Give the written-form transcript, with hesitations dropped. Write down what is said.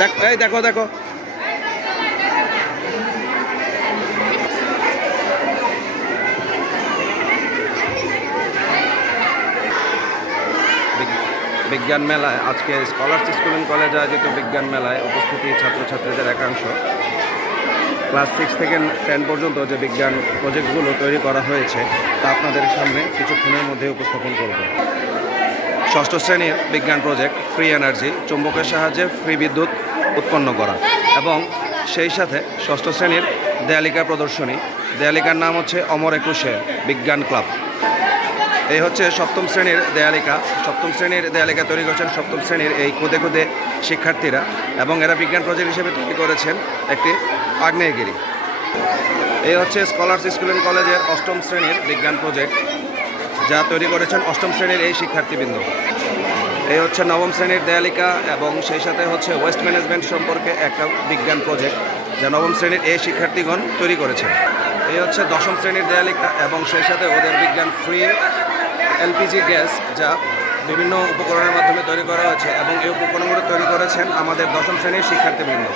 দেখো এই দেখো দেখো বিজ্ঞান মেলায় আজকে স্কলার্স স্কুল অ্যান্ড কলেজ আয়োজিত বিজ্ঞান মেলায় উপস্থিতি ছাত্রছাত্রীদের একাংশ ক্লাস 6 থেকে 10 পর্যন্ত যে বিজ্ঞান প্রজেক্টগুলো তৈরি করা হয়েছে তা আপনাদের সামনে কিছুক্ষণের মধ্যে উপস্থাপন করব। ষষ্ঠ শ্রেণীর বিজ্ঞান প্রজেক্ট ফ্রি এনার্জি, চুম্বকের সাহায্যে ফ্রি বিদ্যুৎ উৎপন্ন করা, এবং সেই সাথে ষষ্ঠ শ্রেণীর দেয়ালিকা প্রদর্শনী। দেয়ালিকার নাম হচ্ছে অমর একুশে বিজ্ঞান ক্লাব। এই হচ্ছে সপ্তম শ্রেণীর দেয়ালিকা। সপ্তম শ্রেণীর দেয়ালিকা তৈরি করেছেন সপ্তম শ্রেণীর এই খুদে খুদে শিক্ষার্থীরা, এবং এরা বিজ্ঞান প্রজেক্ট হিসেবে তৈরি করেছেন একটি আগ্নেয়গিরি। এই হচ্ছে স্কলার্স স্কুল অ্যান্ড কলেজের অষ্টম শ্রেণীর বিজ্ঞান প্রজেক্ট, যা তৈরি করেছেন অষ্টম শ্রেণীর এই শিক্ষার্থীবৃন্দ। এই হচ্ছে নবম শ্রেণীর দেয়ালিকা, এবং সেই সাথে হচ্ছে ওয়েস্ট ম্যানেজমেন্ট সম্পর্কে একটা বিজ্ঞান প্রজেক্ট, যা নবম শ্রেণীর এই শিক্ষার্থীগণ তৈরি করেছেন। এই হচ্ছে দশম শ্রেণীর দেয়ালিকা, এবং সেই সাথে ওদের বিজ্ঞান ফ্রি এলপিজি গ্যাস, যা বিভিন্ন উপকরণের মাধ্যমে তৈরি করা হয়েছে, এবং এই উপকরণগুলো তৈরি করেছেন আমাদের দশম শ্রেণীর শিক্ষার্থীবৃন্দ।